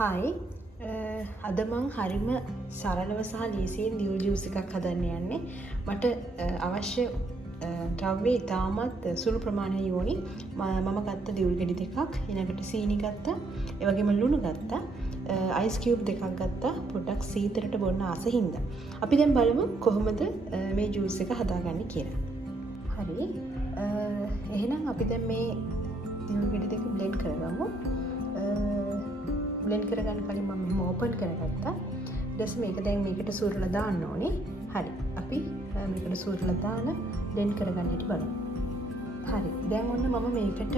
හයි අද මං හරිම සරලව සහ ලේසියෙන් දියුල් ජූස් එකක් හදන්න යන්නේ. මට අවශ්‍ය ද්‍රව්‍ය ඉතාමත් සුළු ප්‍රමාණයක් ඕනි. මම ගත්ත දියුල් ගෙඩි දෙකක්, ඊළඟට සීනි ගත්තා, ඒ වගේම ලුණු ගත්තා, අයිස් කියුබ් දෙකක් ගත්තා. පොඩ්ඩක් සීතලට බොන්න ආස හින්දා. අපි දැන් බලමු කොහොමද මේ ජූස් එක හදාගන්නේ කියලා. හරි. එහෙනම් අපි දැන් මේ දියුල් ගෙඩි දෙක බ්ලෙන්ඩ් කරගමු. බ්ලෙන්ඩ් කරගන්න කලින් මම මෙහෙම ඕපන් කරගත්තා. ඊට පස්සේ මේක දැන් මේකට සූරලා දාන්න ඕනේ. හරි. අපි මේකට සූරලා දාලා බ්ලෙන්ඩ් කරගන්න හැටි බලමු. හරි. දැන් ඔන්න මම මේකට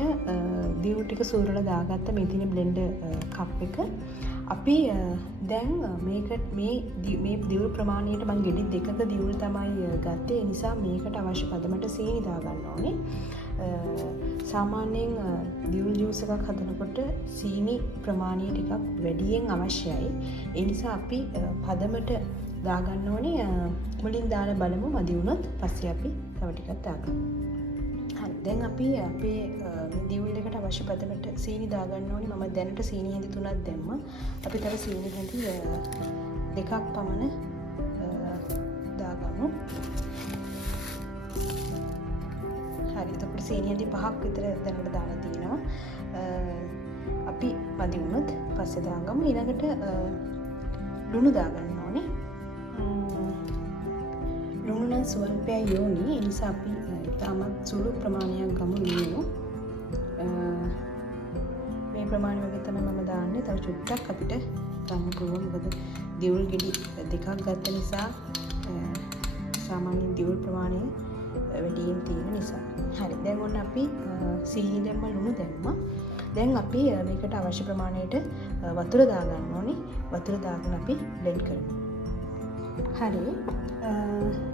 දියුල් ටික සූරලා දාගත්ත මේ තියෙන බ්ලෙන්ඩර් කප් එක. අපි දැන් මේ දියුල් ප්‍රමාණයට මම ගෙඩි දෙකක දියුල් තමයි ගත්තේ. ඒ නිසා මේකට අවශ්‍ය පදමට සීනි දාගන්න ඕනේ. සාමාන්‍යයෙන් දියුල් ජූස් එකක් හදනකොට සීනි ප්‍රමාණය ටිකක් වැඩියෙන් අවශ්‍යයි. ඒ නිසා අපි පදමට දාගන්න ඕනේ. මුලින් දාලා බලමු මදි වුණොත් පස්සේ අපි තව ටිකක් දාගමු. හරි. දැන් අපි අපේ දියුල් එකට අවශ්‍ය පදමට සීනි දාගන්න ඕනේ. මම දැනට සීනි හැඳි 3ක් දැම්මා. අපි තව සීනි හැඳි 2ක් පමණ දාගමු. හරි. එතකොට සීනි හැඳි 5ක් විතර දැනට දාලා තියෙනවා. අපි මදි වුණොත් පස්සේ දාගමු. ඊළඟට ලුණු දාගන්න ඕනේ. ලුණු නම් ස්වල්පයක් යෝනි. ඒ නිසා අපි ඉතාමත් සුළු ප්‍රමාණයක් ගමු ලුණු. මේ ප්‍රමාණය වගේ තමයි මම දාන්නේ. තව චුට්ටක් අපිට ගන්න පුළුවන්. මොකද දියුල් ගෙඩි දෙකක් ගත්ත නිසා සාමාන්‍ය දියුල් ප්‍රමාණය වැඩියෙන් තියෙන නිසා. හරි. දැන් ඔන්න අපි සීනි දැම්ම, ලුණු දැම්මා. දැන් අපි මේකට අවශ්‍ය ප්‍රමාණයට වතුර දාගන්න ඕනේ. වතුර දාගෙන අපි බ්ලෙන්ඩ් කරමු. හරි.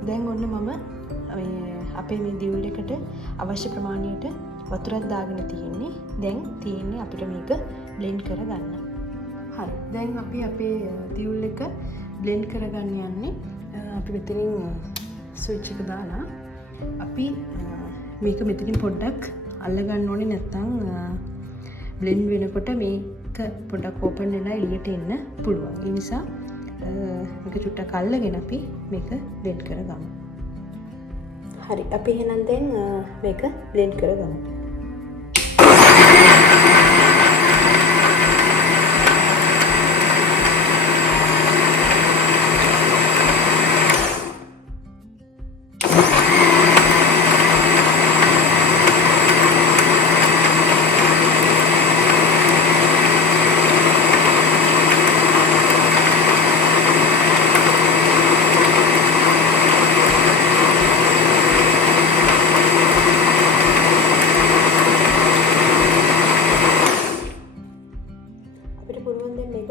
දැන් ඔන්න මම අපේ මේ දියුල් එකට අවශ්‍ය ප්‍රමාණයට වතුරක් දාගෙන තියෙන්නේ. දැන් තියෙන්නේ අපිට මේක බ්ලෙන්ඩ් කරගන්න. හරි. දැන් අපි අපේ දියුල් එක බ්ලෙන්ඩ් කරගන්න යන්නේ. අපි මෙතනින් ස්විච් එක දාලා අපි මේක මෙතනින් පොඩ්ඩක් අල්ලගන්න ඕනේ. නැත්නම් බ්ලෙන්ඩ් වෙනකොට මේක පොඩ්ඩක් ඕපන් වෙලා එළියට එන්න පුළුවන්. ඒ නිසා මේක චුට්ටක් අල්ලගෙන අපි මේක බ්ලෙන්ඩ් කරගමු. හරි. අපි එහෙනම් දැන් මේක බ්ලෙන්ඩ් කරගමු.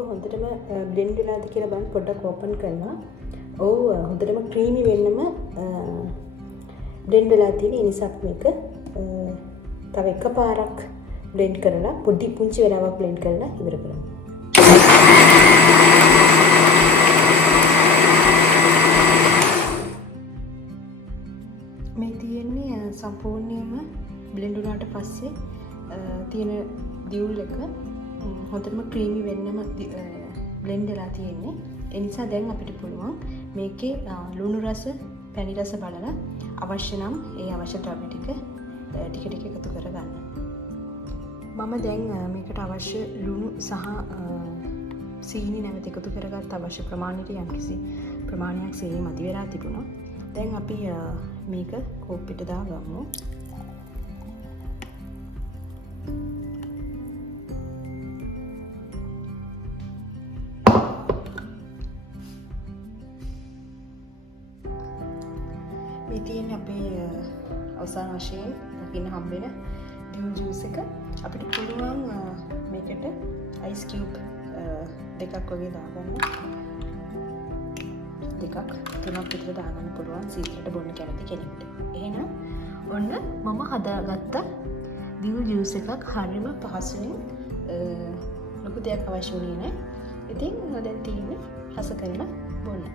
හොඳටම බ්ලෙන්ඩ් වෙලාද කියලා බලන්න පොඩ්ඩක් ඕපන් කරනවා. ඔව්, හොඳටම ක්‍රීමි වෙන්නම බ්ලෙන්ඩ් වෙලා තියෙන. ඒ නිසා මේක තව එකපාරක් බ්ලෙන්ඩ් කරලා පොඩි පුංචි වෙලාවක් බ්ලෙන්ඩ් කරලා ඉවර කරමු. මේ තියෙන්නේ සම්පූර්ණයෙන්ම බ්ලෙන්ඩ් වුණාට පස්සේ තියෙන දියුල් එක හොඳටම ක්‍රීමි වෙන්නම බ්ලෙන්ඩ් වෙලා තියෙන්නේ. ඒ නිසා දැන් අපිට පුළුවන් මේකේ ලුණු රස, පැණි රස බලලා අවශ්‍ය නම් ඒ අවශ්‍ය ද්‍රව්‍ය ටික එකතු කරගන්න. මම දැන් මේකට අවශ්‍ය ලුණු සහ සීනි නැවත එකතු කරගත් අවශ්‍ය ප්‍රමාණයට යම්කිසි ප්‍රමාණයක් සීනි මදි වෙලා තිබුණා. දැන් අපි මේක කෝප්පෙට දාගමු. මේ තියෙන අපේ අවසාන වශයෙන් දකින්න හම්බෙන දියුල් ජූස් එක. අපිට පුළුවන් මේකට අයිස් කියුබ් දෙකක් වගේ දාගන්න. දෙකක් තුනක් විතර දාගන්න පුළුවන් සීතලට බොන්න කැමති කෙනෙකුට. එහෙනම් ඔන්න මම හදාගත්ත දියුල් ජූස් එකක් හරිම පහසුවෙන් ලොකු දෙයක් අවශ්‍ය වුණේ නැහැ. ඉතින් දැන් තියෙන්නේ රස කරලා බොන්න.